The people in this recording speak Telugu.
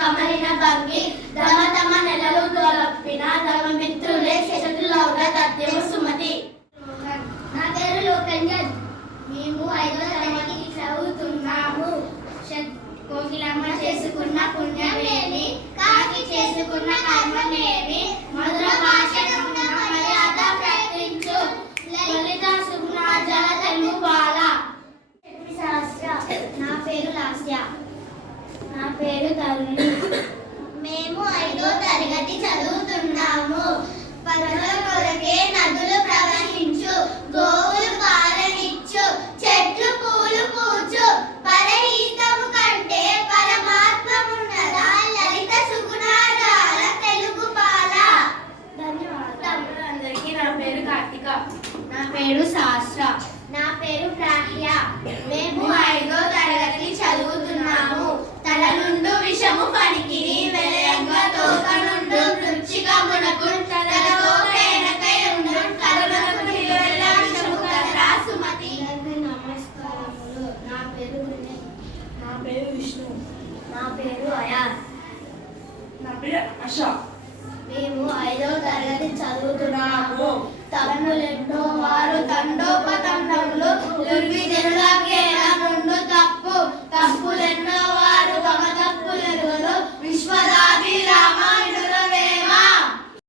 కమలిన భంగి తమ తమ నెలలు తోలప్పిన తమ మిత్రులే శశులౌగా తథ్యము సుమతి. నా పేరు లోకన్య. మేము 5వ తరగతి చదువుతున్నాము. కోకిలమ్మ చేసుకున్న పుణ్యమేమి, కాకి చేసుకున్న కర్మమేమి, మధుర భాషణమున మర్యాద ప్రకటించు లలిత సుగుణార్జన తెలుగు బాల. నా పేరు లాస్య. నా పేరు తరుణి. మేము 5వ తరగతి చదువుతున్నాము. పరుల కొరకే నదులు ప్రవహించు, గోవులు పాలనిచ్చు, చెట్లు పూలు పూచు, పరహితము కంటే పరమాత్మమున్నదా లలిత సుగుణార్జన తెలుగు బాల. ధన్యవాదాలు అందరికీ. నా పేరు కార్తిక. నా పేరు శాస్త్ర. నా పేరు ప్రాహ్య. మేము 5వ తరగతి చదువుతున్నాము. తల నుండు విషము పనికిని వెలయంగ తోక నుండు మృచ్చికమునకు తలలో పేనకై ఉండు కరుణకు నిలువెల్ల విషము కదరా సుమతి. నమస్కారములు. నా పేరు వినయ్. నా పేరు విష్ణు. నా పేరు అయాన్. నా పేరు ఆశ. మేము 5వ తరగతి చదువుతున్నాము. తన్నులెన్నో వారు తండోపతండములు దుర్విజనుల నుండు తప్పులెన్నో